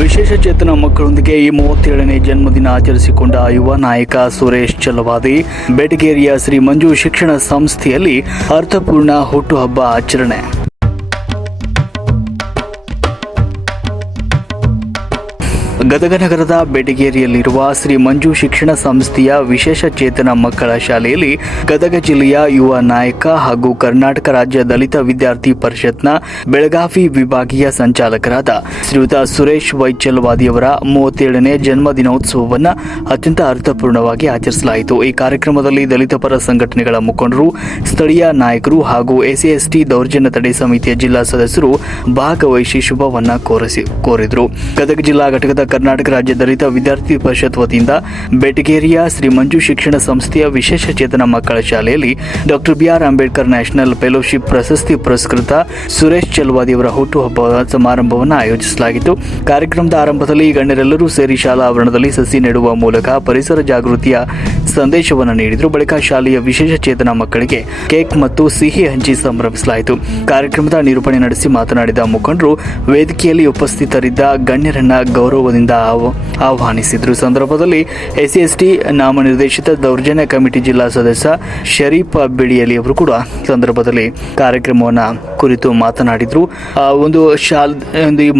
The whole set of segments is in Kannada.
ವಿಶೇಷ ಚೇತನ ಮಕ್ಕಳೊಂದಿಗೆ ಈ 37ನೇ ಜನ್ಮದಿನ ಆಚರಿಸಿಕೊಂಡ ಯುವ ನಾಯಕ ಸುರೇಶ್ ಚಲವಾದಿ ಬೆಟಗೇರಿಯ ಶ್ರೀ ಮಂಜು ಶಿಕ್ಷಣ ಸಂಸ್ಥೆಯಲ್ಲಿ ಅರ್ಥಪೂರ್ಣ ಹುಟ್ಟುಹಬ್ಬ ಆಚರಣೆ. ಗದಗ ನಗರದ ಬೆಟಗೇರಿಯಲ್ಲಿರುವ ಶ್ರೀ ಮಂಜು ಶಿಕ್ಷಣ ಸಂಸ್ಥೆಯ ವಿಶೇಷ ಚೇತನ ಮಕ್ಕಳ ಶಾಲೆಯಲ್ಲಿ ಗದಗ ಜಿಲ್ಲೆಯ ಯುವ ನಾಯಕ ಹಾಗೂ ಕರ್ನಾಟಕ ರಾಜ್ಯ ದಲಿತ ವಿದ್ಯಾರ್ಥಿ ಪರಿಷತ್ನ ಬೆಳಗಾವಿ ವಿಭಾಗೀಯ ಸಂಚಾಲಕರಾದ ಶ್ರೀಯುತ ಸುರೇಶ್ ವೈ ಚಲವಾದಿಯವರ 37ನೇ ಜನ್ಮದಿನೋತ್ಸವವನ್ನು ಅತ್ಯಂತ ಅರ್ಥಪೂರ್ಣವಾಗಿ ಆಚರಿಸಲಾಯಿತು. ಈ ಕಾರ್ಯಕ್ರಮದಲ್ಲಿ ದಲಿತ ಪರ ಸಂಘಟನೆಗಳ ಮುಖಂಡರು, ಸ್ಥಳೀಯ ನಾಯಕರು ಹಾಗೂ ಎಸ್ಸಿ ದೌರ್ಜನ್ಯ ತಡೆ ಸಮಿತಿಯ ಜಿಲ್ಲಾ ಸದಸ್ಯರು ಭಾಗವಹಿಸಿ ಶುಭವನ್ನ ಕೋರಿದರು. ಗದಗ ಜಿಲ್ಲಾ ಘಟಕದ ಕರ್ನಾಟಕ ರಾಜ್ಯ ದಲಿತ ವಿದ್ಯಾರ್ಥಿ ಪರಿಷತ್ ವತಿಯಿಂದ ಬೆಟಗೇರಿಯ ಶ್ರೀ ಮಂಜು ಶಿಕ್ಷಣ ಸಂಸ್ಥೆಯ ವಿಶೇಷ ಚೇತನ ಮಕ್ಕಳ ಶಾಲೆಯಲ್ಲಿ doctor B R Ambedkar national fellowship ಪ್ರಶಸ್ತಿ ಪುರಸ್ಕೃತ ಸುರೇಶ್ ಚಲವಾದಿಯವರ ಹುಟ್ಟುಹಬ್ಬ ಸಮಾರಂಭವನ್ನು ಆಯೋಜಿಸಲಾಗಿತ್ತು. ಕಾರ್ಯಕ್ರಮದ ಆರಂಭದಲ್ಲಿ ಗಣ್ಯರೆಲ್ಲರೂ ಸೇರಿ ಶಾಲಾ ಆವರಣದಲ್ಲಿ ಸಸಿ ನೆಡುವ ಮೂಲಕ ಪರಿಸರ ಜಾಗೃತಿಯ ಸಂದೇಶವನ್ನು ನೀಡಿದರು. ಬಳಿಕ ಶಾಲೆಯ ವಿಶೇಷ ಚೇತನ ಮಕ್ಕಳಿಗೆ ಕೇಕ್ ಮತ್ತು ಸಿಹಿ ಹಂಚಿ ಸಂಭ್ರಮಿಸಲಾಯಿತು. ಕಾರ್ಯಕ್ರಮದ ನಿರೂಪಣೆ ನಡೆಸಿ ಮಾತನಾಡಿದ ಮುಖಂಡರು ವೇದಿಕೆಯಲ್ಲಿ ಉಪಸ್ಥಿತರಿದ್ದ ಗಣ್ಯರನ್ನ ಗೌರವದಿಂದ ಆಹ್ವಾನಿಸಿದರು. ಸಂದರ್ಭದಲ್ಲಿ ಎಸ್ಸಿ ನಾಮನಿರ್ದೇಶಿತ ದೌರ್ಜನ್ಯ ಕಮಿಟಿ ಜಿಲ್ಲಾ ಸದಸ್ಯ ಶರೀಫ್ ಬಿಡಿಯಲಿ ಅವರು ಕೂಡ ಸಂದರ್ಭದಲ್ಲಿ ಕಾರ್ಯಕ್ರಮವನ್ನು ಕುರಿತು ಮಾತನಾಡಿದರು. ಒಂದು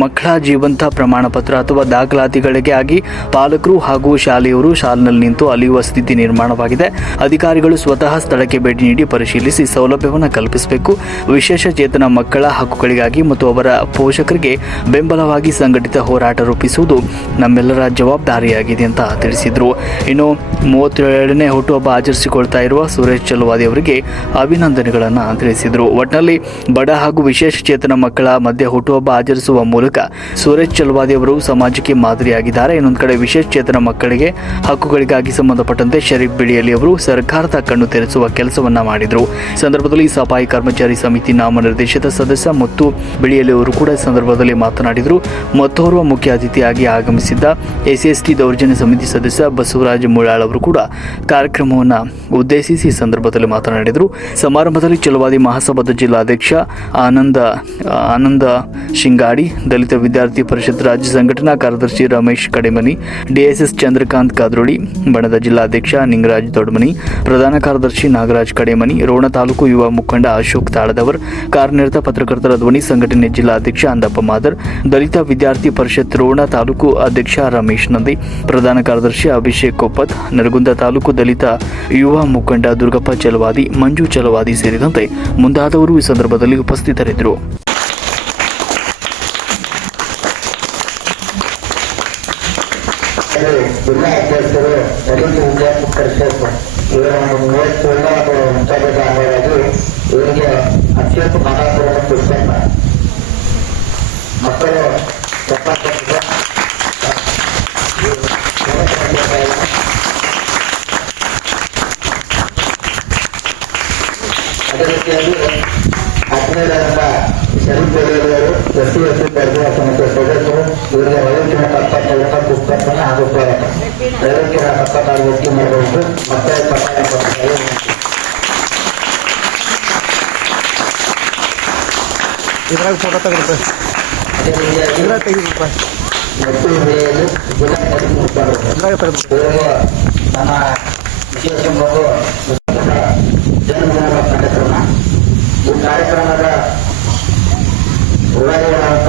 ಮಕ್ಕಳ ಜೀವಂತ ಪ್ರಮಾಣ ಪತ್ರ ಅಥವಾ ದಾಖಲಾತಿಗಳಿಗಾಗಿ ಪಾಲಕರು ಹಾಗೂ ಶಾಲೆಯವರು ಶಾಲೆಯಲ್ಲಿ ನಿಂತು ಅಲಿಯುವ ಸ್ಥಿತಿ ನಿರ್ಮಾಣವಾಗಿದೆ. ಅಧಿಕಾರಿಗಳು ಸ್ವತಃ ಸ್ಥಳಕ್ಕೆ ಭೇಟಿ ನೀಡಿ ಪರಿಶೀಲಿಸಿ ಸೌಲಭ್ಯವನ್ನು ಕಲ್ಪಿಸಬೇಕು. ವಿಶೇಷ ಚೇತನ ಮಕ್ಕಳ ಹಕ್ಕುಗಳಿಗಾಗಿ ಮತ್ತು ಅವರ ಪೋಷಕರಿಗೆ ಬೆಂಬಲವಾಗಿ ಸಂಘಟಿತ ಹೋರಾಟ ರೂಪಿಸುವುದು ನಮ್ಮೆಲ್ಲರ ಜವಾಬ್ದಾರಿಯಾಗಿದೆ ಅಂತ ತಿಳಿಸಿದರು. ಇನ್ನು 37ನೇ ಹುಟ್ಟುಹಬ್ಬ ಆಚರಿಸಿಕೊಳ್ತಾ ಇರುವ ಸುರೇಶ್ ಚಲವಾದಿ ಅವರಿಗೆ ಅಭಿನಂದನೆಗಳನ್ನು ತಿಳಿಸಿದರು. ಒಟ್ಟಿನಲ್ಲಿ ಬಡ ಹಾಗೂ ವಿಶೇಷ ಚೇತನ ಮಕ್ಕಳ ಮಧ್ಯೆ ಹುಟ್ಟುಹಬ್ಬ ಆಚರಿಸುವ ಮೂಲಕ ಸುರೇಶ್ ಚಲವಾದಿ ಅವರು ಸಮಾಜಕ್ಕೆ ಮಾದರಿಯಾಗಿದ್ದಾರೆ. ಇನ್ನೊಂದು ಕಡೆ ವಿಶೇಷ ಚೇತನ ಮಕ್ಕಳಿಗೆ ಹಕ್ಕುಗಳಿಗಾಗಿ ಸಂಬಂಧಪಟ್ಟಂತೆ ಶರೀಫ್ ಬಿಡಿಯಲಿ ಅವರು ಸರ್ಕಾರದ ಕಣ್ಣು ತೆರೆಸುವ ಕೆಲಸವನ್ನ ಮಾಡಿದರು. ಸಂದರ್ಭದಲ್ಲಿ ಸಫಾಯಿ ಕರ್ಮಚಾರಿ ಸಮಿತಿ ನಾಮನಿರ್ದೇಶಿತ ಸದಸ್ಯ ಮತ್ತು ಬಿಡಿಯಲಿ ಅವರು ಕೂಡ ಸಂದರ್ಭದಲ್ಲಿ ಮಾತನಾಡಿದರು. ಮತ್ತೋರ್ವ ಮುಖ್ಯ ಅತಿಥಿಯಾಗಿ ಆಗಮಿಸಿದ್ದ ಎಸ್ಸಿ ದೌರ್ಜನ್ಯ ಸಮಿತಿ ಸದಸ್ಯ ಬಸವರಾಜ ಮುಳಾಳ್ ಅವರು ಕೂಡ ಕಾರ್ಯಕ್ರಮವನ್ನು ಉದ್ದೇಶಿಸಿ ಸಂದರ್ಭದಲ್ಲಿ ಮಾತನಾಡಿದರು. ಸಮಾರಂಭದಲ್ಲಿ ಚಲವಾದಿ ಮಹಾಸಭಾದ ಜಿಲ್ಲಾಧ್ಯಕ್ಷ ಆನಂದ ಶಿಂಗಾಡಿ, ದಲಿತ ವಿದ್ಯಾರ್ಥಿ ಪರಿಷತ್ ರಾಜ್ಯ ಸಂಘಟನಾ ಕಾರ್ಯದರ್ಶಿ ರಮೇಶ್ ಕಡೆಮನಿ, ಡಿಎಸ್ಎಸ್ ಚಂದ್ರಕಾಂತ್ ಕಾದ್ರೋಳಿ, ಬಣದ ಜಿಲ್ಲಾಧ್ಯಕ್ಷ ನಿಂಗರಾಜ್ ದೊಡ್ಡಮನಿ, ಪ್ರಧಾನ ಕಾರ್ಯದರ್ಶಿ ನಾಗರಾಜ್ ಕಡೆಮನಿ, ರೋಣ ತಾಲೂಕು ಯುವ ಮುಖಂಡ ಅಶೋಕ್ ತಾಳದವರ್, ಕಾರ್ಯನಿರತ ಪತ್ರಕರ್ತರ ಧ್ವನಿ ಸಂಘಟನೆ ಜಿಲ್ಲಾಧ್ಯಕ್ಷ ಅಂದಪ್ಪ ಮಾದರ್, ದಲಿತ ವಿದ್ಯಾರ್ಥಿ ಪರಿಷತ್ ರೋಣ ತಾಲೂಕು ಅಧ್ಯಕ್ಷ ರಮೇಶ್ ನಂದಿ, ಪ್ರಧಾನ ಕಾರ್ಯದರ್ಶಿ ಅಭಿಷೇಕ್ ಕೊಪ್ಪತ್, ನರಗುಂದ ತಾಲೂಕು ದಲಿತ ಯುವ ಮುಖಂಡ ದುರ್ಗಪ್ಪ ಚಲವಾದಿ, ಮಂಜು ಚಲವಾದಿ ಸೇರಿದಂತೆ ಮುಂತಾದವರು ಈ ಸಂದರ್ಭದಲ್ಲಿ ಉಪಸ್ಥಿತರಿದ್ದರು. ಜಿಲ್ಲಾ ಅಧ್ಯಕ್ಷರು ದಲಿತ ವಿದ್ಯಾರ್ಥಿ ಪರಿಷತ್ ಇವರ 37ನೇ ಹುಟ್ಟುಹಬ್ಬದ ಅಂಗವಾಗಿ ಇವರಿಗೆ ಅತ್ಯಂತ ಮಹಾಪೂರ್ಣ ಪುಸ್ತಕ ಮಕ್ಕಳು ಅದೇ ರೀತಿಯಾಗಿ 17ರಿಂದ ಶರೀಫ್ ಬೆಳೆಯವರು ಎಸ್ಸಿ ದರ್ಜೆಯ ಸಮಿತಿಯ ಸದಸ್ಯರು ಇವರಿಗೆ ವೈಯಕ್ತಿಕ ಕರ್ತವ್ಯದ ಪುಸ್ತಕ ಹಾಗೂ ವೈಯಕ್ತಿಕ ಕರ್ತವ್ಯ ವ್ಯಕ್ತಿ ಮಾಡಬಹುದು ಮತ್ತೆ ಇದ್ರಾಗ ಫೋಟೋ ತೆಗೆದುಕೊಳ್ಳಿ. ಅದೇ ರೀತಿಯಾಗಿ ಮತ್ತು ನಮ್ಮ ವಿಶೇಷ ಜನ್ಮದಿನದ ಕಾರ್ಯಕ್ರಮ. ಈ ಕಾರ್ಯಕ್ರಮದ ಉಳ್ಳಾಗಿರುವಂಥ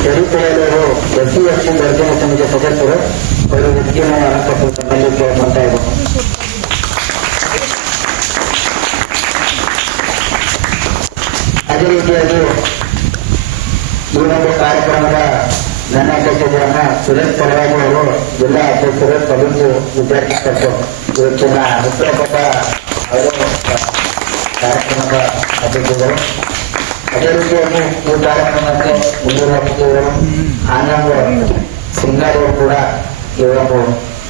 ಶರೀಫೆಯವರು ಎಸ್ಸಿ ದರ್ಜನೆ ಸಮಿತಿಯ ಸದಸ್ಯರು ಅವರು ವೇದಿಕೆಯನ್ನು ಅಲಂಕರಿಸಲು ಕೇಳ್ಕೊಂತ ಇದ್ದಾರೆ. ಅದೇ ರೀತಿಯಾಗಿ ಈ ಒಂದು ಕಾರ್ಯಕ್ರಮದ ನನ್ನ ಅಧ್ಯಕ್ಷತೆಯನ್ನ ಸುರೇಶ್ ಚಲವಾದಿ ಅವರು ಜಿಲ್ಲಾ ಅಧ್ಯಕ್ಷರು ತಾಲೂಕು ವಿದ್ಯಾರ್ಥಿ ಪರಿಷತ್ ಇವತ್ತಿನ ಹುಟ್ಟುಹಬ್ಬದ ಅವರು ಕಾರ್ಯಕ್ರಮದ ಅಧ್ಯಕ್ಷರು. ಅದೇ ರೀತಿಯಾಗಿ ಈ ಕಾರ್ಯಕ್ರಮಕ್ಕೆ ಮುಂದಿನ ಅತಿಥಿಗಳು ಆನಂದ್ ಸಿಂಗಾರಿ ಅವರು ಕೂಡ ಈ ಒಂದು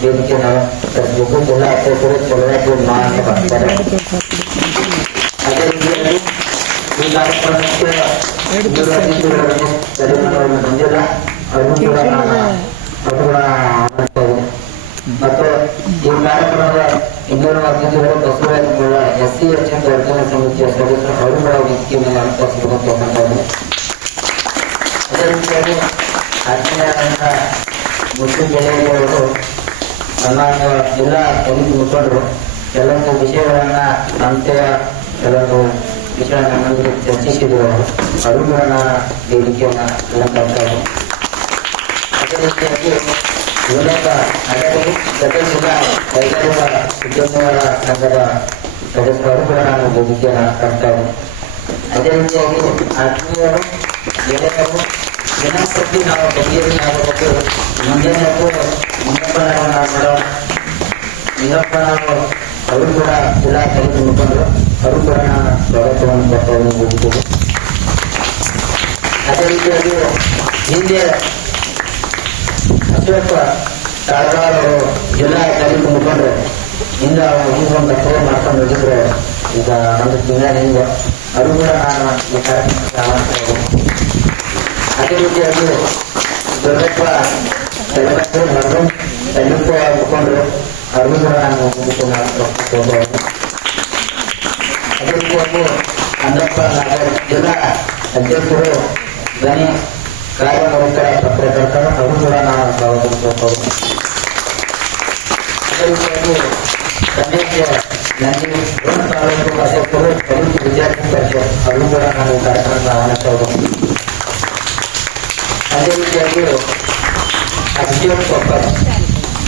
ವೇದಿಕೆಯನ್ನು ತರಬೇಕು. ಜಿಲ್ಲಾ ಅಧ್ಯಕ್ಷರು ಚಲವಾದಿ ಮಹಾಸಭಾ. ಅದೇ ರೀತಿಯಾಗಿ ಈ ಕಾರ್ಯಕ್ರಮಕ್ಕೆ ಬಂದಿಲ್ಲ, ಅದು ಕೂಡ ಮತ್ತು ಈ ಕಾರ್ಯಕ್ರಮದ ಇನ್ನೂರು ಅತಿಥಿಗಳು ಬಸವರಾಜ ಮುಳ್ಳ SC HM ವರ್ಧನ ಸಮಿತಿಯ ಸದಸ್ಯರು ಅರುಣರಾವ್ ವೇದಿಕೆ ಮೇಲೆ ಅನುಸರಿಸಿರುವಂತಹ ಅದೇ ರೀತಿಯಾಗಿ ಆತ್ಮೀಯರಾದ ಮುಸ್ಲಿಂ ಗೆಳೆಯರು ನಮ್ಮ ಎಲ್ಲ ದಲಿತ ಮುಖಂಡರು ಕೆಲವೊಂದು ವಿಷಯಗಳನ್ನ ಸಂಸ್ಥೆಯ ಕೆಲವೊಂದು ವಿಷಯಗಳನ್ನು ಚರ್ಚಿಸಿದರು. ಅರುಣನ ವೇದಿಕೆಯನ್ನು ಅಲಂಕರಿಸಿದರು. ಅದೇ ರೀತಿಯಾಗಿ ಮೂಲಕ ಗದಗ ಜಿಲ್ಲಾ ಕೈಗಾರಿಕಾ ಉದ್ಯಮಿಗಳ ಸಂಘದ ಸದಸ್ಯರು ಕೂಡ ನಾನು ವೇದಿಕೆಯನ್ನು ಅಲಂಕರಿಸಿದ್ದಾರೆ. ಅದೇ ರೀತಿಯಾಗಿ ಆತ್ಮೀಯರು ಗೆಳೆಯರು ದಿನಪ್ರತಿ ನಾವು ಬೆಂಗಳೂರಿನ ಆಗಬೇಕು ಮುಂಜಾನೆ ನಿಂಗಪ್ಪನವರು ಅವರು ಕೂಡ ಜಿಲ್ಲಾ ದಲಿತ ಮುಖಂಡರು ಅವರು ಕೂಡ ನಾನು ಸ್ವಾಗತವನ್ನು ಕೊಟ್ಟವನ್ನು ವೇದಿಕೆಗೆ. ಅದೇ ರೀತಿಯಾಗಿ ಹಿಂದೆ ಅಶೋಕ ಕಾರವಾರ ಅವರು ಜಿಲ್ಲಾ ದಲಿತ ಮುಖಂಡರು ಹಿಂದೆ ಒಂದು ಅಪ್ಲೈ ಮಾಡ್ಕೊಂಡು ಹೋಗಿದ್ರು. ಈಗ ಒಂದು ತಿಂಗಳ ಹಿಂದೆ ಅವರು ಕೂಡ ನಾನು ಈ ಕಾರ್ಯಕ್ರಮಕ್ಕೆ ಆಹ್ವಾನಿಸಿದೆ. ಅದೇ ರೀತಿಯಾಗಿ ದೊಡ್ಡಪ್ಪ ದಲಿತ ಮುಖಂಡರು ಅವರು ಕೂಡ ನಾನು ವೇದಿಕೆ. ಅದೇ ರೀತಿಯಾಗಿ ಅಂದಪ್ಪ ನಗರ ಜಿಲ್ಲಾ ಅಧ್ಯಕ್ಷರು ಧ್ವನಿ ಕಾರ್ಯನಿರತರ ಪತ್ರಕರ್ತರು ಅವರು ಕೂಡ ನಾವು ಸ್ವಾಗತಿಸಬಹುದು. ಅದೇ ರೀತಿಯಾಗಿ ಸಮಿತಿಯ ನಂದಿನಿ ತಾಲೂಕು ಅಧ್ಯಕ್ಷರು ದಲಿತ ವಿದ್ಯಾರ್ಥಿ ಪರಿಷತ್ ಅವರು ಕೂಡ ನಾವು ಕಾರ್ಯಕ್ರಮದ ಆಹ್ವಾನಿಸಬಹುದು. ಅದೇ ರೀತಿಯಾಗಿ ಅಭಿಷೇಕ್ ಕೊಪ್ಪರ್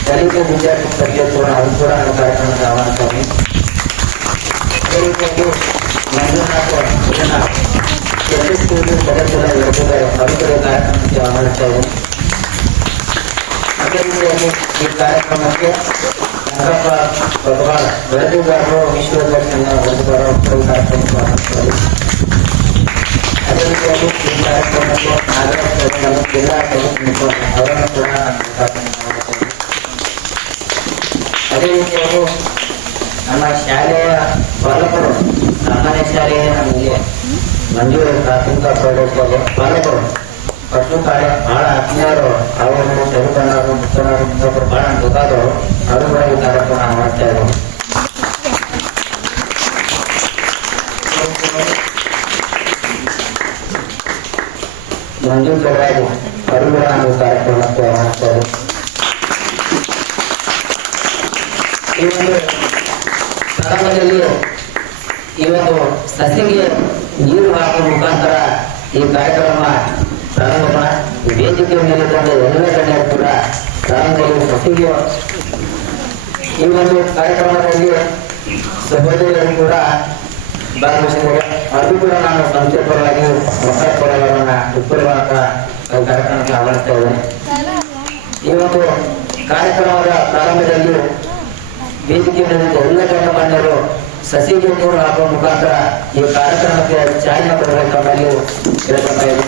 ದಲಿತ ವಿದ್ಯಾರ್ಥಿ ಪರಿಷತ್ ಅವರು ಕೂಡ ನಾವು ಕಾರ್ಯಕ್ರಮದ ಆಹ್ವಾನಿಸಬಹುದು. ಅದೇ ರೀತಿಯಾಗಿ ಮಂಜುನಾಥ ಸದಸ್ಯರ ಇರುತ್ತಾರೆ ಅವರು ಕಾರ್ಯಕ್ರಮಕ್ಕೆ ಆಹ್ವಾನಿಸಬಹುದು. ಅದೇ ರೀತಿಯಾಗಿ ಈ ಕಾರ್ಯಕ್ರಮಕ್ಕೆ ರಂಗಪ್ಪ ಭಗವಾನ್ ವರದಿಗಾರರು ವಿಶ್ವದರ್ಶನ ವರದಿಗಾರ ಕಾರ್ಯಕ್ರಮಕ್ಕೆ ಆಹ್ವಾನಿಸಬಹುದು. ಅದೇ ರೀತಿಯಾಗಿ ಈ ಕಾರ್ಯಕ್ರಮಕ್ಕೆ ನಾಗರಾಜ್ ಜಿಲ್ಲಾ ಅವರನ್ನು ಕೂಡ ಅದೇ ರೀತಿಯಾಗಿ ನಮ್ಮ ಶಾಲೆಯ ಪಾಲಕರು ಸಾಮಾನ್ಯ ಶಾಲೆಯ ನಮಗೆ ಮಂಜೂರು ಪ್ರಾಥಮಿಕ ಪ್ರೌಢಶಾಲೆ ಪಾಲಕರು ಫಸ್ಟು ಬಹಳ ಆತ್ಮೀಯರು ಅವರು ತೆಲುಗನವರು ಮುಖ್ಯನವರು ಇನ್ನೊಬ್ಬರು ಬಹಳ ಗೊತ್ತಾದವರು ಅದು ಕೂಡ ಈ ಕಾರ್ಯಕ್ರಮ ಮಾಡ್ತಾ ಇದ್ದಾರೆ. ಮಂಜು ಸಲುವಾಗಿ ಅವರು ಕೂಡ ನಾವು ಕಾರ್ಯಕ್ರಮಕ್ಕೆ ಮಾಡ್ತಾ ಇದ್ದಾರೆ. ಈ ಒಂದು ಪ್ರಾರಂಭದಲ್ಲಿ ಈ ಒಂದು ಸಸಿಗೆ ನೀರು ಹಾಕುವ ಮುಖಾಂತರ ಈ ಕಾರ್ಯಕ್ರಮ ಪ್ರಾರಂಭ ವೇದಿಕೆ ಮೇಲೆ ತಂದ ಎಲ್ಲ ಗಣ್ಯರು ಕೂಡ ಪ್ರಾರಂಭದಲ್ಲಿ ಸಸಿಗೆ ಈ ಒಂದು ಕಾರ್ಯಕ್ರಮದಲ್ಲಿ ಸಹೋದರಿಯರು ಕೂಡ ಭಾಗವಹಿಸಿದ್ದಾರೆ. ಅದು ಕೂಡ ನಾನು ಸಂಸ್ಥೆ ಪರವಾಗಿ ಮಕ್ಕಳ ಪರವನ್ನ ಉತ್ತರವಾದ ಕಾರ್ಯಕ್ರಮಕ್ಕೆ ಆಹ್ವಾನಿಸ್ತಾ ಇದ್ದೇನೆ. ಈ ಒಂದು ಕಾರ್ಯಕ್ರಮದ ಪ್ರಾರಂಭದಲ್ಲಿ ವೇದಿಕೆ ಮೇಲೆ ಎಲ್ಲ ಗಣ್ಯರು ಸಸಿಗೆ ನೀರು ಹಾಕುವ ಮುಖಾಂತರ ಈ ಕಾರ್ಯಕ್ರಮಕ್ಕೆ ಚಾಲನೆ ಕೊಡಬೇಕೆಂಬಲ್ಲಿ ಹೇಳ್ತಾ ಇದೆ.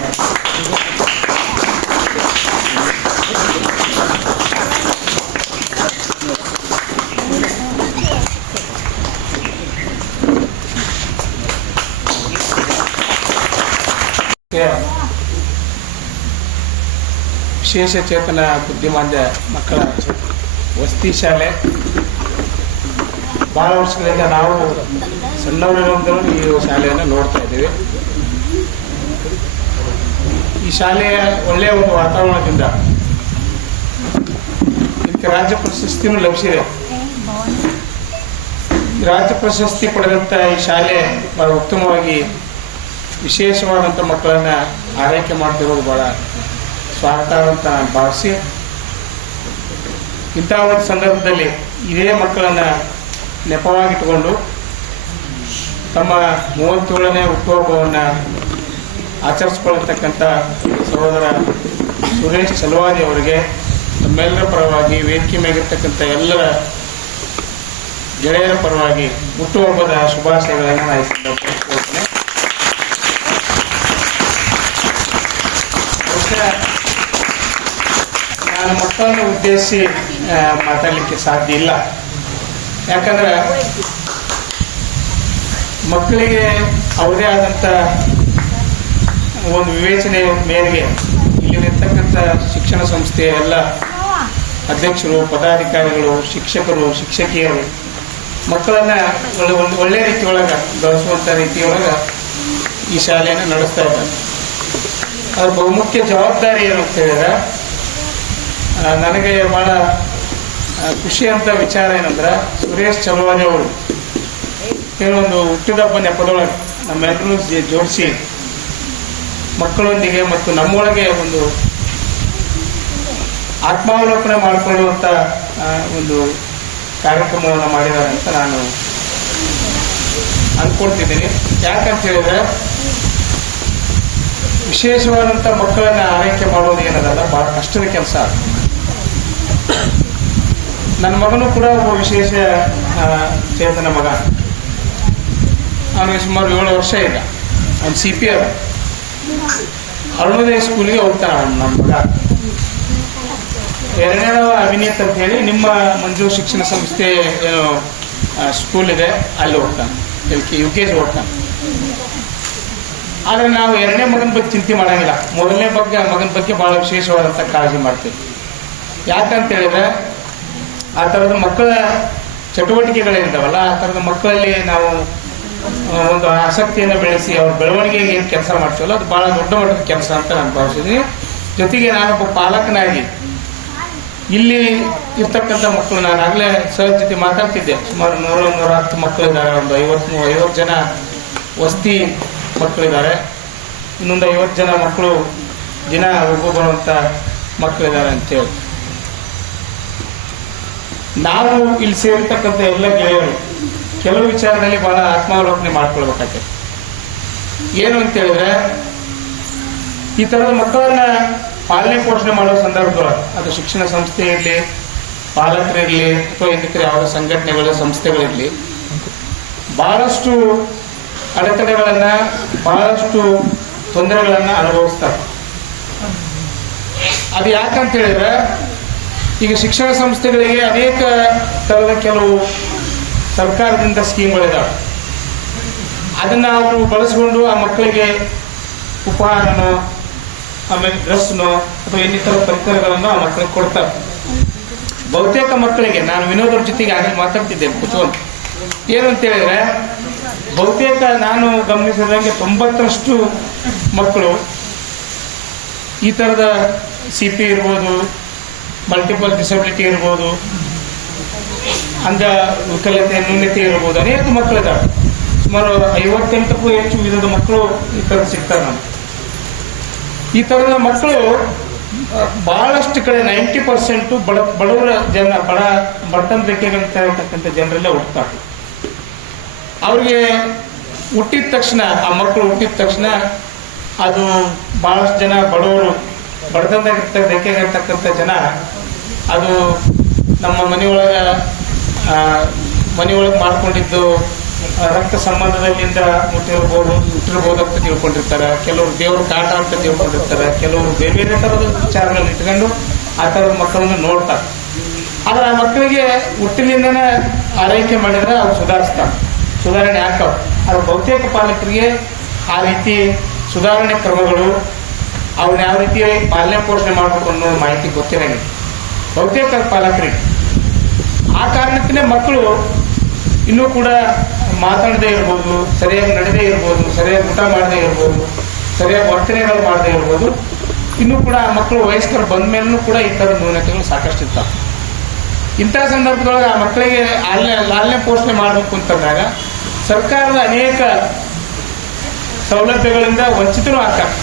ವಿಶೇಷ ಚೇತನ ಬುದ್ಧಿಮಾಂದ್ಯ ಮಕ್ಕಳ ವಸತಿ ಶಾಲೆ ಭಾಳ ವರ್ಷಗಳಿಂದ ನಾವು ಸಣ್ಣವರಿರುವಂತರೂ ಈ ಶಾಲೆಯನ್ನು ನೋಡ್ತಾ ಇದ್ದೀವಿ. ಈ ಶಾಲೆಯ ಒಳ್ಳೆಯ ಒಂದು ವಾತಾವರಣದಿಂದ ಇದಕ್ಕೆ ರಾಜ್ಯ ಪ್ರಶಸ್ತಿನೂ ಲಭಿಸಿದೆ. ರಾಜ್ಯ ಪ್ರಶಸ್ತಿ ಪಡೆದಂಥ ಈ ಶಾಲೆ ಬಹಳ ಉತ್ತಮವಾಗಿ ವಿಶೇಷವಾದಂಥ ಮಕ್ಕಳನ್ನು ಆರೈಕೆ ಮಾಡ್ತಿರೋದು ಭಾಳ ಸ್ವಾಗತ ಅಂತ ನಾನು ಭಾವಿಸಿ, ಇಂಥ ಒಂದು ಸಂದರ್ಭದಲ್ಲಿ ಇದೇ ಮಕ್ಕಳನ್ನು ನೆಪವಾಗಿಟ್ಟುಕೊಂಡು ತಮ್ಮ 37ನೇ ಹುಟ್ಟುಹಬ್ಬವನ್ನು ಆಚರಿಸ್ಕೊಳ್ಳತಕ್ಕಂಥ ಸಹೋದರ ಸುರೇಶ್ ಚಲವಾದಿ ಅವರಿಗೆ ನಮ್ಮೆಲ್ಲರ ಪರವಾಗಿ ವೇದಿಕೆ ಮೇಗಿರ್ತಕ್ಕಂಥ ಎಲ್ಲರ ಗೆಳೆಯರ ಪರವಾಗಿ ಹುಟ್ಟುಹಬ್ಬದ ಶುಭಾಶಯಗಳನ್ನು ನಾನು ನಾನು ಮಕ್ಕಳನ್ನು ಉದ್ದೇಶಿಸಿ ಮಾತಾಡಲಿಕ್ಕೆ ಸಾಧ್ಯ ಇಲ್ಲ. ಯಾಕಂದ್ರೆ ಮಕ್ಕಳಿಗೆ ಅವರದೇ ಆದಂಥ ಒಂದು ವಿವೇಚನೆ ಮೇರೆಗೆ ಇಲ್ಲಿರ್ತಕ್ಕಂಥ ಶಿಕ್ಷಣ ಸಂಸ್ಥೆಯ ಎಲ್ಲ ಅಧ್ಯಕ್ಷರು, ಪದಾಧಿಕಾರಿಗಳು, ಶಿಕ್ಷಕರು, ಶಿಕ್ಷಕಿಯರು ಮಕ್ಕಳನ್ನ ಒಳ್ಳೆ ರೀತಿಯೊಳಗೆ ಬೆಳೆಸುವಂಥ ರೀತಿಯೊಳಗೆ ಈ ಶಾಲೆಯನ್ನು ನಡೆಸ್ತಾ ಇದ್ದಾರೆ. ಅದ್ರ ಬಹುಮುಖ್ಯ ಜವಾಬ್ದಾರಿ ಏನು ಅಂತ ಹೇಳಿದ್ರೆ, ನನಗೆ ಬಹಳ ಖುಷಿ ಅಂತ ವಿಚಾರ ಏನಂದ್ರೆ, ಸುರೇಶ್ ಚಲವಾದಿ ಅವರು ಕೆಲವೊಂದು ಹುಟ್ಟಿದಬ್ಬ ನೆಪದೊಳಗೆ ನಮ್ಮೆಲ್ಲರೂ ಜೋಡಿಸಿ ಮಕ್ಕಳೊಂದಿಗೆ ಮತ್ತು ನಮ್ಮೊಳಗೆ ಒಂದು ಆತ್ಮಾವಲೋಕನೆ ಮಾಡಿಕೊಳ್ಳುವಂಥ ಒಂದು ಕಾರ್ಯಕ್ರಮವನ್ನು ಮಾಡಿದ್ದಾರೆ ಅಂತ ನಾನು ಅಂದ್ಕೊಳ್ತಿದ್ದೀನಿ. ಯಾಕಂತ ಹೇಳಿದ್ರೆ, ವಿಶೇಷವಾದಂಥ ಮಕ್ಕಳನ್ನ ಆರೈಕೆ ಮಾಡೋದು ಏನದಲ್ಲ, ಬಹಳ ಕಷ್ಟದ ಕೆಲಸ. ನನ್ನ ಮಗನೂ ಕೂಡ ಒಬ್ಬ ವಿಶೇಷ ಚೇತನ ಮಗ. ಅವನಿಗೆ ಸುಮಾರು 7 ವರ್ಷ ಈಗ. ಅವ್ನು CPR ಅರುಣೋದಯ ಸ್ಕೂಲಿಗೆ ಹೋಗ್ತಾನೆ ನಮ್ಮ ಮಗ. 2ನೇದವ ಅವಿನೀತ್ ಅಂತ ಹೇಳಿ ನಿಮ್ಮ ಮಂಜು ಶಿಕ್ಷಣ ಸಂಸ್ಥೆ ಏನು ಸ್ಕೂಲ್ ಇದೆ, ಅಲ್ಲಿ ಹೋಗ್ತಾನೆ. UKG ಹೋಗ್ತಾನೆ. ಆದರೆ ನಾವು 2ನೇ ಮಗನ ಬಗ್ಗೆ ಚಿಂತೆ ಮಾಡಂಗಿಲ್ಲ. 1ನೇ ಮಗನ ಬಗ್ಗೆ ಬಹಳ ವಿಶೇಷವಾದಂಥ ಕಾಳಜಿ ಮಾಡ್ತೀವಿ. ಯಾಕಂತ ಹೇಳಿದ್ರೆ, ಆ ಥರದ ಮಕ್ಕಳ ಚಟುವಟಿಕೆಗಳೇನಿದ್ದಾವಲ್ಲ, ಆ ಥರದ ಮಕ್ಕಳಲ್ಲಿ ನಾವು ಒಂದು ಆಸಕ್ತಿಯನ್ನು ಬೆಳೆಸಿ ಅವ್ರ ಬೆಳವಣಿಗೆಗೆ ಏನು ಕೆಲಸ ಮಾಡ್ತೀವಲ್ಲ, ಅದು ಬಹಳ ದೊಡ್ಡ ಮಟ್ಟದ ಕೆಲಸ ಅಂತ ನಾನು ಭಾವಿಸಿದ್ದೀನಿ. ಜೊತೆಗೆ ನಾನೊಬ್ಬ ಪಾಲಕನಾಗಿ ಇಲ್ಲಿ ಇರ್ತಕ್ಕಂಥ ಮಕ್ಕಳು, ನಾನು ಆಗಲೇ ಸರ್ ಜೊತೆ ಮಾತಾಡ್ತಿದ್ದೆ, ಸುಮಾರು 100-110 ಮಕ್ಕಳಿದ್ದಾರೆ. ಒಂದು 50 ಜನ ವಸತಿ ಮಕ್ಕಳಿದ್ದಾರೆ. ಇನ್ನೊಂದು 50 ಜನ ಮಕ್ಕಳು ದಿನ ಹೋಗೋ ಬರುವಂಥ ಮಕ್ಕಳಿದ್ದಾರೆ ಅಂತೇಳಿ. ನಾವು ಇಲ್ಲಿ ಸೇರಿರ್ತಕ್ಕಂಥ ಎಲ್ಲ ಗೆಳೆಯರು ಕೆಲವು ವಿಚಾರದಲ್ಲಿ ಬಹಳ ಆತ್ಮಾವಲೋಕನೆ ಮಾಡ್ಕೊಳ್ಬೇಕಾಗ್ತದೆ. ಏನು ಅಂತ ಹೇಳಿದ್ರೆ, ಈ ಥರದ ಮಕ್ಕಳನ್ನ ಪಾಲನೆ ಪೋಷಣೆ ಮಾಡೋ ಸಂದರ್ಭದೊಳಗೆ, ಅದು ಶಿಕ್ಷಣ ಸಂಸ್ಥೆ ಇರಲಿ, ಪಾಲಕರಿರಲಿ, ಅಥವಾ ಇನ್ನಿತರ ಯಾವುದೇ ಸಂಘಟನೆಗಳು, ಸಂಸ್ಥೆಗಳಿರಲಿ, ಬಹಳಷ್ಟು ಅಡೆತಡೆಗಳನ್ನು, ಬಹಳಷ್ಟು ತೊಂದರೆಗಳನ್ನು ಅನುಭವಿಸ್ತಾರೆ. ಅದು ಯಾಕಂತ ಹೇಳಿದ್ರೆ, ಈಗ ಶಿಕ್ಷಣ ಸಂಸ್ಥೆಗಳಿಗೆ ಅನೇಕ ಥರದ ಕೆಲವು ಸರ್ಕಾರದಿಂದ ಸ್ಕೀಮ್ಗಳಿದ್ದಾವೆ. ಅದನ್ನು ಅವರು ಬಳಸಿಕೊಂಡು ಆ ಮಕ್ಕಳಿಗೆ ಉಪಹಾರನೋ, ಆಮೇಲೆ ಡ್ರೆಸ್ನೋ ಅಥವಾ ಇನ್ನಿತರ ಪರಿಕರಗಳನ್ನು ಆ ಮಕ್ಕಳಿಗೆ ಕೊಡ್ತಾರೆ. ಬಹುತೇಕ ಮಕ್ಕಳಿಗೆ, ನಾನು ವಿನೋದರ ಜೊತೆಗೆ ಆಗಲಿ ಮಾತಾಡ್ತಿದ್ದೇನೆ ಕುತ್ಕೊಂಡು, ಏನು ಅಂತ ಹೇಳಿದ್ರೆ, ಬಹುತೇಕ ನಾನು ಗಮನಿಸಿದಂಗೆ 90ರಷ್ಟು ಮಕ್ಕಳು ಈ ಥರದ CP ಇರ್ಬೋದು, ಮಲ್ಟಿಪಲ್ ಡಿಸಬಿಲಿಟಿ ಇರ್ಬೋದು, ಅಂಗವಿಕಲತೆ, ನ್ಯೂನತೆ ಇರ್ಬೋದು, ಅನೇಕ ಮಕ್ಕಳಿದ್ದಾವೆ. ಸುಮಾರು 58ಕ್ಕೂ ಹೆಚ್ಚು ವಿಧದ ಮಕ್ಕಳು ಈ ಥರ ಸಿಗ್ತಾರೆ ನಮ್ಗೆ. ಈ ಥರದ ಮಕ್ಕಳು ಬಹಳಷ್ಟು ಕಡೆ 90% ಬಡವರ ಜನ, ಬಡತನ ರೇಖೆಗಳಂತ ಇರ್ತಕ್ಕಂಥ ಜನರಲ್ಲೇ ಹುಟ್ಟುತ್ತಾರೆ. ಅವ್ರಿಗೆ ಹುಟ್ಟಿದ ತಕ್ಷಣ, ಆ ಮಕ್ಕಳು ಹುಟ್ಟಿದ ತಕ್ಷಣ, ಅದು ಬಹಳಷ್ಟು ಜನ ಬಡವರು, ಬಡತನ ರೇಖೆಗಿರ್ತಕ್ಕಂಥ ಜನ, ಅದು ನಮ್ಮ ಮನೆಯೊಳಗೆ ಮಾಡ್ಕೊಂಡಿದ್ದು ರಕ್ತ ಸಂಬಂಧದಲ್ಲಿಂದ ಹುಟ್ಟಿರ್ಬೋದು ಅಂತ ತಿಳ್ಕೊಂಡಿರ್ತಾರೆ. ಕೆಲವರು ದೇವ್ರ ಕಾಟ ಅಂತ ತಿಳ್ಕೊಂಡಿರ್ತಾರೆ. ಕೆಲವರು ಬೇರೆ ಬೇರೆ ಥರದ ವಿಚಾರಗಳನ್ನ ಇಟ್ಕೊಂಡು ಆ ಥರದ ಮಕ್ಕಳನ್ನು ನೋಡ್ತಾರೆ. ಆದರೆ ಆ ಮಕ್ಕಳಿಗೆ ಹುಟ್ಟಿನಿಂದನೇ ಆರೈಕೆ ಮಾಡಿದ್ರೆ ಅವ್ರು ಸುಧಾರಣೆ ಆಗ್ತಾವೆ. ಆದರೆ ಬಹುತೇಕ ಪಾಲಕರಿಗೆ ಆ ರೀತಿ ಸುಧಾರಣೆ ಕ್ರಮಗಳು, ಅವ್ರನ್ನ ಯಾವ ರೀತಿ ಪಾಲನೆ ಪೋಷಣೆ ಮಾಡಬೇಕು ಅನ್ನೋ ಮಾಹಿತಿ ಗೊತ್ತಿರಂಗಿಲ್ಲ ಬಹುತೇಕ ಪಾಲಕರಿಗೆ. ಆ ಕಾರಣಕ್ಕೇ ಮಕ್ಕಳು ಇನ್ನೂ ಕೂಡ ಮಾತಾಡದೇ ಇರ್ಬೋದು, ಸರಿಯಾಗಿ ನಡೆದೇ ಇರ್ಬೋದು, ಸರಿಯಾಗಿ ಊಟ ಮಾಡದೇ ಇರ್ಬೋದು, ಸರಿಯಾಗಿ ವರ್ತನೆಗಳು ಮಾಡದೇ ಇರ್ಬೋದು. ಇನ್ನೂ ಕೂಡ ಆ ಮಕ್ಕಳು ವಯಸ್ಕರು ಬಂದ ಮೇಲೂ ಕೂಡ ಈ ಥರದ ನ್ಯೂನತೆಗಳು ಸಾಕಷ್ಟು ಇರ್ತಾವೆ. ಇಂಥ ಸಂದರ್ಭದೊಳಗೆ ಆ ಮಕ್ಕಳಿಗೆ ಲಾಲನೆ ಪೋಷಣೆ ಮಾಡಬೇಕು ಅಂತಂದಾಗ ಸರ್ಕಾರದ ಅನೇಕ ಸೌಲಭ್ಯಗಳಿಂದ ವಂಚಿತನೂ ಆಗ್ತಾರೆ.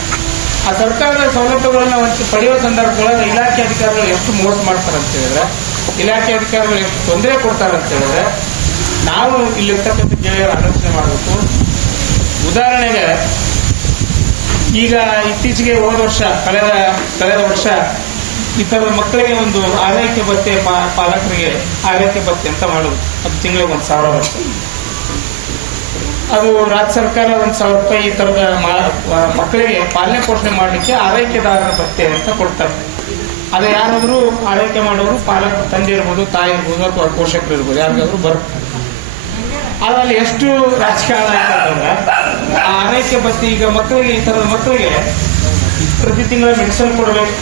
ಆ ಸರ್ಕಾರದ ಸೌಲಭ್ಯಗಳನ್ನು ಪಡೆಯುವ ಸಂದರ್ಭದೊಳಗೆ ಇಲಾಖೆ ಅಧಿಕಾರಿಗಳು ಎಷ್ಟು ಮೋಸ ಮಾಡ್ತಾರೆ ಅಂತ ಹೇಳಿದ್ರೆ, ಇಲಾಖೆ ಅಧಿಕಾರಿಗಳು ಎಷ್ಟು ತೊಂದರೆ ಕೊಡ್ತಾರೆ ಅಂತ ಹೇಳಿದ್ರೆ, ನಾವು ಇಲ್ಲಿರ್ತಕ್ಕಂಥ ಗೆಳೆಯರು ಆಲೋಚನೆ ಮಾಡಬೇಕು. ಉದಾಹರಣೆಗೆ, ಈಗ ಇತ್ತೀಚೆಗೆ ಕಳೆದ ವರ್ಷ ಈ ಥರದ ಮಕ್ಕಳಿಗೆ ಒಂದು ಆರೈಕೆ ಭತ್ಯೆ, ಪಾಲಕರಿಗೆ ಆರೈಕೆ ಭತ್ಯೆ ಅಂತ ಮಾಡೋದು. ಅದು ತಿಂಗಳಿಗೆ 1,000 ಬರುತ್ತೆ. ಅದು ರಾಜ್ಯ ಸರ್ಕಾರ 1,000 ರೂಪಾಯಿ ಈ ಥರದ ಮಕ್ಕಳಿಗೆ ಪಾಲನೆ ಪೋಷಣೆ ಮಾಡಲಿಕ್ಕೆ ಆರೈಕೆದಾರರ ಭತ್ಯೆ ಅಂತ ಕೊಡ್ತಾರೆ. ಅದು ಯಾರಾದರೂ ಆರೈಕೆ ಮಾಡೋರು, ತಂದೆ ಇರ್ಬೋದು, ತಾಯಿ ಇರ್ಬೋದು, ಅಥವಾ ಪೋಷಕರು ಇರ್ಬೋದು, ಯಾರಿಗಾದ್ರೂ ಬರುತ್ತೆ. ಅದರಲ್ಲಿ ಎಷ್ಟು ರಾಜಕಾರಣ ಅಂತಂದ್ರೆ, ಆ ಆರೈಕೆ ಭತ್ಯೆ ಈಗ ಮಕ್ಕಳಿಗೆ, ಈ ಥರದ ಮಕ್ಕಳಿಗೆ ಪ್ರತಿ ತಿಂಗಳ ಮೆಡಿಸಿನ್ ಕೊಡಬೇಕು,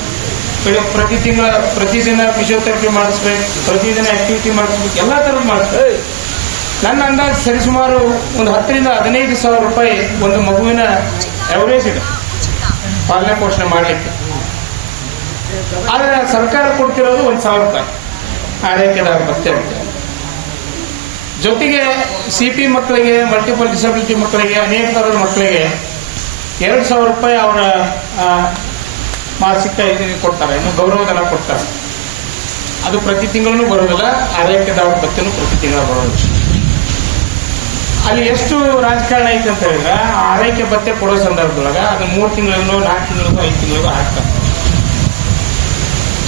ಪ್ರತಿದಿನ ಫಿಸಿಯೋಥೆರಪಿ ಮಾಡಿಸ್ಬೇಕು, ಪ್ರತಿದಿನ ಆಕ್ಟಿವಿಟಿ ಮಾಡಿಸ್ಬೇಕು, ಎಲ್ಲ ಥರದ್ದು ಮಾಡಿಸ್ಬೇಕು. ನನ್ನ ಅಂದಾಜು ಸರಿಸುಮಾರು ಒಂದು 10,000 ರಿಂದ 15,000 ರೂಪಾಯಿ ಒಂದು ಮಗುವಿನ ಎವರೇಜ್ ಇದೆ ಪಾಲನೆ ಪೋಷಣೆ ಮಾಡಲಿಕ್ಕೆ. ಆದರೆ ಸರ್ಕಾರ ಕೊಡ್ತಿರೋದು 1,000 ರೂಪಾಯಿ ಆರೈಕೆದಾರ ಭತ್ಯೆ. ಜೊತೆಗೆ CP ಮಕ್ಕಳಿಗೆ, ಮಲ್ಟಿಪಲ್ ಡಿಸಬಿಲಿಟಿ ಮಕ್ಕಳಿಗೆ, ಅನೇಕ ಥರದ ಮಕ್ಕಳಿಗೆ 2,000 ರೂಪಾಯಿ ಅವರ ಮಾಸಿಕ ಇದನ್ನು ಕೊಡ್ತಾರೆ, ಇನ್ನು ಗೌರವಧನ ಕೊಡ್ತಾರೆ. ಅದು ಪ್ರತಿ ತಿಂಗಳೂ ಬರೋದಿಲ್ಲ, ಆರೈಕೆದಾರ ಭತ್ಯೆನೂ ಪ್ರತಿ ತಿಂಗಳು ಬರೋದಿಲ್ಲ. ಅಲ್ಲಿ ಎಷ್ಟು ರಾಜಕಾರಣ ಐತೆ ಅಂತ ಹೇಳಿದ್ರೆ, ಆರೈಕೆ ಭತ್ಯೆ ಕೊಡೋ ಸಂದರ್ಭದೊಳಗೆ ಅದು 3 ತಿಂಗಳಿಗೂ 4 ತಿಂಗಳಿಗೂ 5 ತಿಂಗಳಿಗೂ ಹಾಕ್ತಾರೆ.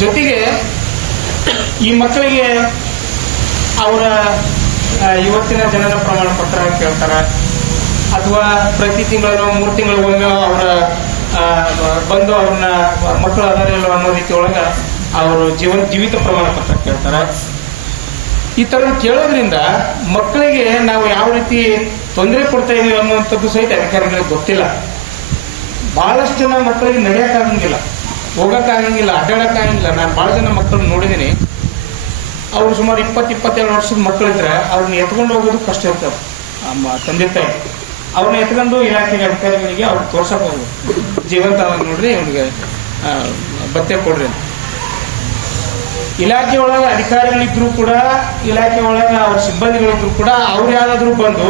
ಜೊತೆಗೆ ಈ ಮಕ್ಕಳಿಗೆ ಅವರ ಇವತ್ತಿನ ಜನನ ಪ್ರಮಾಣ ಪತ್ರ ಕೇಳ್ತಾರೆ, ಅಥವಾ ಪ್ರತಿ ತಿಂಗಳು 3 ತಿಂಗಳಿಗೊಮ್ಮೆ ಅವರ ಬಂದು ಅವ್ರನ್ನ ಮಕ್ಕಳು ಅದಾರಿಲ್ಲ ಅನ್ನೋ ರೀತಿ ಒಳಗೆ ಅವರು ಜೀವಿತ ಪ್ರಮಾಣ ಪತ್ರ ಕೇಳ್ತಾರೆ. ಈ ಥರ ಕೇಳೋದ್ರಿಂದ ಮಕ್ಕಳಿಗೆ ನಾವು ಯಾವ ರೀತಿ ತೊಂದರೆ ಕೊಡ್ತಾ ಇದೀವಿ ಅನ್ನುವಂಥದ್ದು ಸಹಿತ ಅಧಿಕಾರಿಗಳಿಗೆ ಗೊತ್ತಿಲ್ಲ. ಬಹಳಷ್ಟು ಜನ ಮಕ್ಕಳಿಗೆ ನಡೆಯೋಕ್ಕಾಗಂಗಿಲ್ಲ, ಹೋಗೋಕ್ಕಾಗಂಗಿಲ್ಲ, ಅಡ್ಡಾಡೋಕ್ಕಾಗಂಗಿಲ್ಲ. ನಾನು ಭಾಳ ಜನ ಮಕ್ಕಳನ್ನ ನೋಡಿದ್ದೀನಿ. ಅವರು ಸುಮಾರು 20-22 ವರ್ಷದ ಮಕ್ಕಳಿದ್ರೆ ಅವ್ರನ್ನ ಎತ್ಕೊಂಡು ಹೋಗೋದು ಕಷ್ಟ ಇರ್ತದೆ. ತಂದೆ ತಾಯಿ ಅವ್ರನ್ನ ಎತ್ಕೊಂಡು ಇಲಾಖೆಗೆ ಅಧಿಕಾರಿಗಳಿಗೆ ಅವ್ರಿಗೆ ತೋರ್ಸಕ್ಕೆ ಹೋಗ್ಬೋದು, ಜೀವಂತ ನೋಡ್ರಿ ಇವ್ನಿಗೆ ಭತ್ಯೆ ಕೊಡ್ರಿ ಅಂತ. ಇಲಾಖೆ ಒಳಗೆ ಅಧಿಕಾರಿಗಳಿದ್ರು ಕೂಡ, ಇಲಾಖೆ ಒಳಗೆ ಅವ್ರ ಸಿಬ್ಬಂದಿಗಳಿದ್ರು ಕೂಡ, ಅವ್ರು ಯಾರಾದ್ರೂ ಬಂದು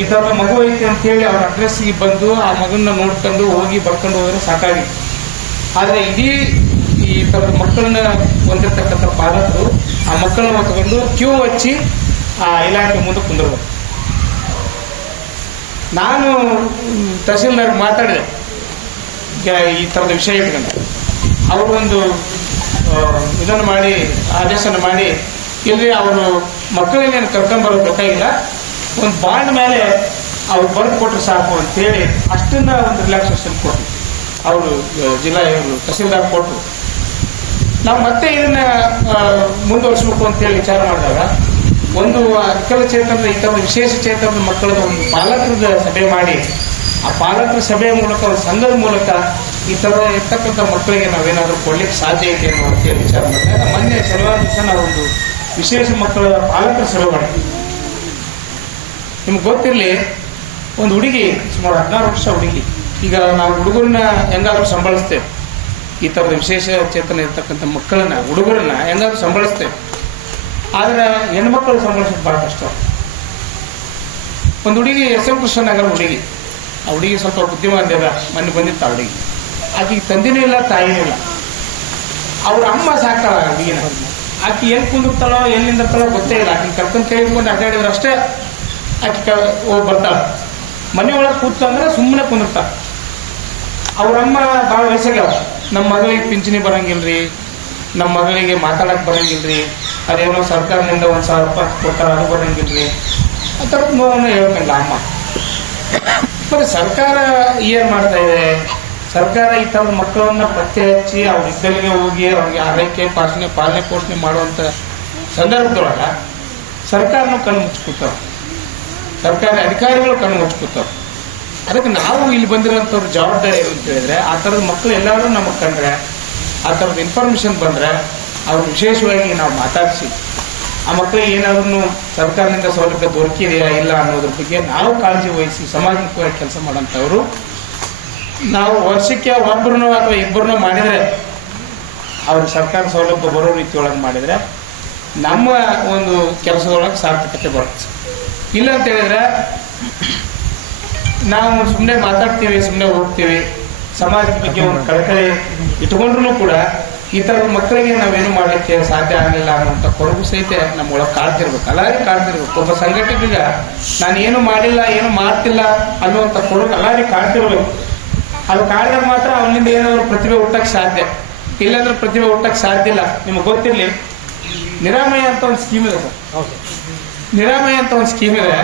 ಈ ಥರದ ಮಗು ಐತಿ ಅಂತ ಹೇಳಿ ಅವ್ರ ಅಡ್ರೆಸ್ಗೆ ಬಂದು ಆ ಮಗನ್ನ ನೋಡ್ಕೊಂಡು ಹೋಗಿ ಬರ್ಕೊಂಡು ಹೋದ್ರೆ ಸಾಕಾಗಿತ್ತು. ಆದರೆ ಇಡೀ ಈ ಥರದ ಮಕ್ಕಳನ್ನ ಹೊಂದಿರತಕ್ಕಂಥ ಪಾಲಕರು ಆ ಮಕ್ಕಳನ್ನ ತಗೊಂಡು ಕ್ಯೂ ಹಚ್ಚಿ ಆ ಇಲಾಖೆ ಮುಂದೆ ಕುಂದಿರ್ಬೇಕು. ನಾನು ತಹಸೀಲ್ದಾರ್ ಮಾತಾಡಿದೆ ಈ ಥರದ ವಿಷಯ ಇಟ್ಕೊಂಡು. ಅವರು ಒಂದು ಇದನ್ನು ಮಾಡಿ, ಆದೇಶನ ಮಾಡಿ, ಇಲ್ಲಿ ಅವರು ಮಕ್ಕಳಿಗೆ ಕರ್ಕೊಂಡ್ಬರೋದು ಬೇಕಾಗಿಲ್ಲ, ಒಂದು ಬಾಂಡ್ ಮೇಲೆ ಅವ್ರು ಬರೆದು ಕೊಟ್ಟರೆ ಸಾಕು ಅಂತೇಳಿ ಅಷ್ಟನ್ನ ಒಂದು ರಿಲ್ಯಾಕ್ಸೇಷನ್ ಕೊಟ್ಟರು ಅವರು, ಜಿಲ್ಲಾ ಇವರು ತಹಸೀಲ್ದಾರ್ ಕೊಟ್ಟರು. ನಾವು ಮತ್ತೆ ಇದನ್ನ ಮುಂದುವರಿಸಬೇಕು ಅಂತೇಳಿ ವಿಚಾರ ಮಾಡಿದಾಗ ಒಂದು ವಿಕಲಚೇತನದ ಈ ಥರದ ವಿಶೇಷ ಚೇತನದ ಮಕ್ಕಳದ ಒಂದು ಪಾಲಕರ ಸಭೆ ಮಾಡಿ, ಆ ಪಾಲಕರ ಸಭೆಯ ಮೂಲಕ, ಒಂದು ಸಂಘದ ಮೂಲಕ ಈ ಥರ ಇರ್ತಕ್ಕಂಥ ಮಕ್ಕಳಿಗೆ ನಾವೇನಾದರೂ ಕೊಡ್ಲಿಕ್ಕೆ ಸಾಧ್ಯ ಇದೆ ಅನ್ನೋ ಅಂತೇಳಿ ವಿಚಾರ ಮಾಡಿದಾಗ ಮೊನ್ನೆ ಶನಿವಾರ ದಿವಸ ನಾವೊಂದು ವಿಶೇಷ ಮಕ್ಕಳ ಪಾಲಕರ ಸಭೆ ಮಾಡಿದ್ವಿ. ನಿಮ್ಗೆ ಗೊತ್ತಿರಲಿ, ಒಂದು ಹುಡುಗಿ ಸುಮಾರು 16 ವರ್ಷ ಹುಡುಗಿ, ಈಗ ನಾವು ಹುಡುಗರನ್ನ ಹೆಂಗಾದ್ರೂ ಸಂಭಾಳಿಸ್ತೇವೆ, ಈ ಥರದ ವಿಶೇಷ ಚೇತನ ಇರ್ತಕ್ಕಂಥ ಮಕ್ಕಳನ್ನ, ಹುಡುಗರನ್ನ ಹೆಂಗಾದ್ರೂ ಸಂಭಾಳಿಸ್ತೇವೆ. ಆದರೆ ಹೆಣ್ಮಕ್ಕಳು ಸಂಭಾಳಿಸೋದು ಭಾಳ ಕಷ್ಟ. ಒಂದು ಹುಡುಗಿ SM ಕೃಷ್ಣನಗರ ಹುಡುಗಿ, ಆ ಹುಡುಗಿ ಸ್ವಲ್ಪ ಬುದ್ಧಿಮಾಂದ್ಯ ಅದ, ಮೊನ್ನೆ ಬಂದಿತ್ತು ಆ ಹುಡುಗಿ. ಆಕೆಗೆ ತಂದೆನೂ ಇಲ್ಲ, ತಾಯಿನೂ ಇಲ್ಲ. ಅವ್ರ ಅಮ್ಮ ಸಾಕಾಳ ಹುಡುಗಿನ. ಆಕೆ ಎಲ್ಲಿ ಕುಂದಿರ್ತಾಳೋ ಎಲ್ಲಿಂದ ಇರ್ತಾಳೋ ಗೊತ್ತೇ ಇಲ್ಲ. ಆಕೆ ಕರ್ಕೊಂಡು ತೆಗೆದುಕೊಂಡು ಅಡ್ಡಾಡಿದ್ರೆ ಅಷ್ಟೇ ಆಕೆ ಹೋಗಿ ಬರ್ತಾಳೆ. ಮನೆ ಒಳಗೆ ಕೂತ್ಕೊಂಡ್ರೆ ಸುಮ್ಮನೆ ಕುಂದಿರ್ತಾಳೆ. ಅವ್ರಮ್ಮ ಭಾಳ ವಯಸ್ಸಾಗ್ಯಾವ. ನಮ್ಮ ಮಗಳಿಗೆ ಪಿಂಚಣಿ ಬರಂಗಿಲ್ರಿ, ನಮ್ಮ ಮಗಳಿಗೆ ಮಾತಾಡಕ್ಕೆ ಬರಂಗಿಲ್ರಿ, ಅದೇನೋ ಸರ್ಕಾರದಿಂದ 1,000 ರೂಪಾಯಿ ಕೊಡ್ತಾರೆ, ಅದು ಬರಂಗಿಲ್ರಿ, ಆ ಥರದ ನೋವನ್ನು ಹೇಳ್ತಂಗಿಲ್ಲ ಅಮ್ಮ. ಮತ್ತೆ ಸರ್ಕಾರ ಏನು ಮಾಡ್ತಾ ಇದೆ? ಸರ್ಕಾರ ಈ ಥರದ ಮಕ್ಕಳನ್ನ ಪತ್ತೆ ಹಚ್ಚಿ ಅವ್ರ ಇದ್ದಲ್ಲಿಗೆ ಹೋಗಿ ಅವ್ರಿಗೆ ಆರೈಕೆ ಪಾಲನೆ ಪೋಷಣೆ ಮಾಡುವಂಥ ಸಂದರ್ಭದೊಳಗೆ ಸರ್ಕಾರನೂ ಕಣ್ಣು ಮುಚ್ಕೊತಾವೆ, ಸರ್ಕಾರಿ ಅಧಿಕಾರಿಗಳು ಕಣ್ಣು ಮುಚ್ಕೊತಾವೆ. ಅದಕ್ಕೆ ನಾವು ಇಲ್ಲಿ ಬಂದಿರೋಂಥವ್ರ ಜವಾಬ್ದಾರಿ ಏನು ಅಂತ ಹೇಳಿದ್ರೆ, ಆ ಥರದ ಮಕ್ಕಳು ಎಲ್ಲರೂ ನಮಗೆ ಕಂಡ್ರೆ, ಆ ಥರದ ಇನ್ಫಾರ್ಮೇಷನ್ ಬಂದರೆ ಅವ್ರು ವಿಶೇಷವಾಗಿ ನಾವು ಮಾತಾಡಿಸಿ ಆ ಮಕ್ಕಳಿಗೆ ಏನಾದ್ರೂ ಸರ್ಕಾರದಿಂದ ಸೌಲಭ್ಯ ದೊರಕಿದೆಯಾ ಇಲ್ಲ ಅನ್ನೋದ್ರ ಬಗ್ಗೆ ನಾವು ಕಾಳಜಿ ವಹಿಸಿ ಸಮಾಜಮುಖವಾಗಿ ಕೆಲಸ ಮಾಡೋಂಥವ್ರು. ನಾವು ವರ್ಷಕ್ಕೆ ಒಬ್ಬರನ್ನೋ ಅಥವಾ ಇಬ್ಬರನ್ನೋ ಮಾಡಿದರೆ, ಅವ್ರ ಸರ್ಕಾರ ಸೌಲಭ್ಯ ಬರೋ ರೀತಿಯೊಳಗೆ ಮಾಡಿದರೆ ನಮ್ಮ ಒಂದು ಕೆಲಸದೊಳಗೆ ಸಾರ್ಥಕತೆ ಬರುತ್ತೆ. ಇಲ್ಲ ಅಂತ ಹೇಳಿದ್ರೆ ನಾವು ಸುಮ್ಮನೆ ಮಾತಾಡ್ತೀವಿ, ಸುಮ್ಮನೆ ಹೋಗ್ತೀವಿ, ಸಮಾಜದ ಬಗ್ಗೆ ಒಂದು ಕಳಕಳಿ ಇಟ್ಕೊಂಡ್ರೂ ಕೂಡ ಈ ಥರದ ಮಕ್ಕಳಿಗೆ ನಾವೇನು ಮಾಡಲಿಕ್ಕೆ ಸಾಧ್ಯ ಆಗಲಿಲ್ಲ ಅನ್ನೋಂಥ ಕೊರಗು ಸಹಿತ ನಮ್ಮೊಳಗೆ ಕಾಡ್ತಿರ್ಬೇಕು, ಎಲ್ಲರಿಗೂ ಕಾಡ್ತಿರ್ಬೇಕು. ಒಬ್ಬ ಸಂಘಟನೆಗೆ ನಾನು ಏನು ಮಾಡಿಲ್ಲ, ಏನು ಮಾಡ್ತಿಲ್ಲ ಅನ್ನುವಂಥ ಕೊರಗು ಎಲ್ಲರಿಗೂ ಕಾಡ್ತಿರ್ಬೇಕು. ಅದು ಕಾಡಿದಾಗ ಮಾತ್ರ ಅವನಿಂದ ಏನಾದರೂ ಪ್ರತಿಭೆ ಹುಟ್ಟಕ್ಕೆ ಸಾಧ್ಯ, ಇಲ್ಲಾಂದ್ರೆ ಪ್ರತಿಭೆ ಹುಟ್ಟಕ್ಕೆ ಸಾಧ್ಯ ಇಲ್ಲ. ನಿಮಗೆ ಗೊತ್ತಿರಲಿ, ನಿರಾಮಯ ಅಂತ ಒಂದು ಸ್ಕೀಮ್ ಇದೆ ಸರ್. ನಿರಾಮಯ ಅಂತ ಒಂದು ಸ್ಕೀಮ್ ಇದೆ.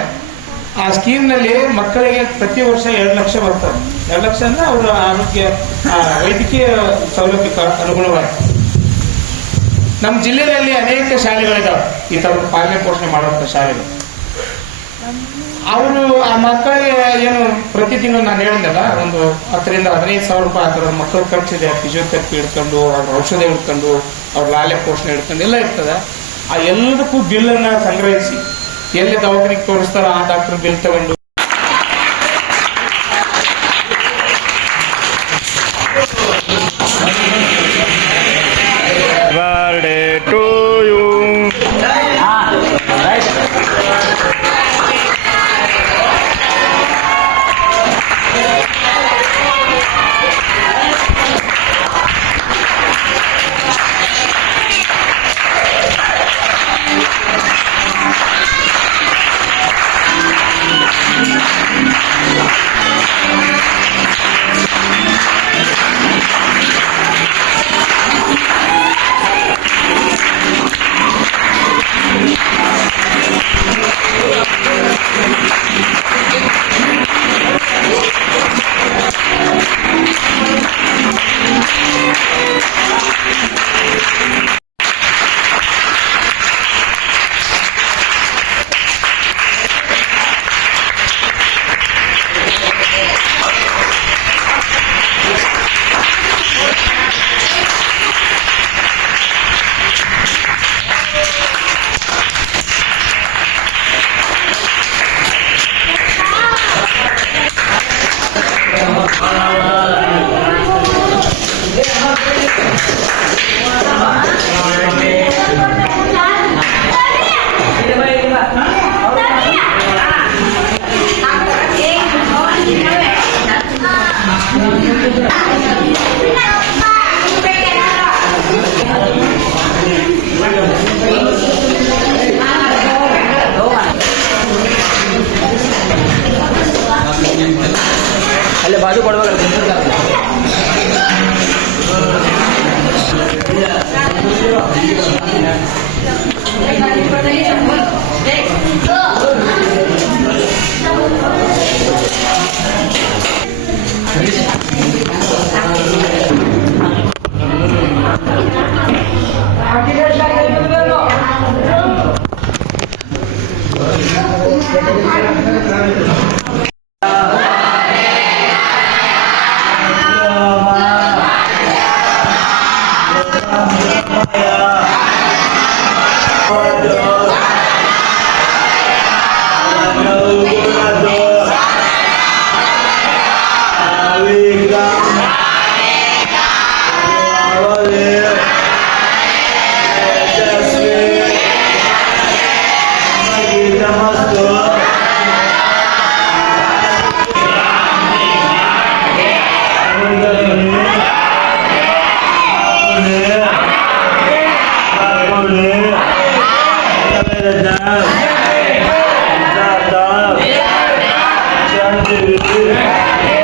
ಆ ಸ್ಕೀಮ್ನಲ್ಲಿ ಮಕ್ಕಳಿಗೆ ಪ್ರತಿ ವರ್ಷ 2 ಲಕ್ಷ ಬರ್ತದೆ. 2 ಲಕ್ಷ ಅಂದರೆ ಅವರ ಆರೋಗ್ಯ ವೈದ್ಯಕೀಯ ಸೌಲಭ್ಯಕ್ಕೆ ಅನುಗುಣವಾಗಿ. ನಮ್ಮ ಜಿಲ್ಲೆಯಲ್ಲಿ ಅನೇಕ ಶಾಲೆಗಳಿದ್ದಾವೆ ಈ ಥರದ ಪಾಲನೆ ಪೋಷಣೆ ಮಾಡುವಂಥ ಶಾಲೆಗಳು. ಅವರು ಆ ಮಕ್ಕಳಿಗೆ ಏನು ಪ್ರತಿ ತಿಂಗಳು ನಾನು ಹೇಳಿದೆಲ್ಲ ಒಂದು 10,000 to 15,000 ರೂಪಾಯಿ ಅದರ ಮಕ್ಕಳ ಖರ್ಚಿದೆ. ಫಿಸಿಯೋಥೆರಪಿ ಹಿಡ್ಕೊಂಡು ಅವ್ರ ಔಷಧ ಹಿಡ್ಕೊಂಡು ಅವ್ರ ಲಾಲೆ ಪೋಷಣೆ ಹಿಡ್ಕೊಂಡು ಎಲ್ಲ ಇರ್ತದೆ. ಆ ಎಲ್ಲದಕ್ಕೂ ಬಿಲ್ಲನ್ನು ಸಂಗ್ರಹಿಸಿ ಎಲ್ಲಿ ದವಾಖಾನೆಗೆ ತೋರಿಸ್ತಾರೋ ಆ ಡಾಕ್ಟರ್ ಬಿಲ್ ತಗೊಂಡು Birthday to you. ಅಲ್ಲೇ ಬಾಜು ಕೊಡ್ಬೇಕಲ್ಲ. Thank you.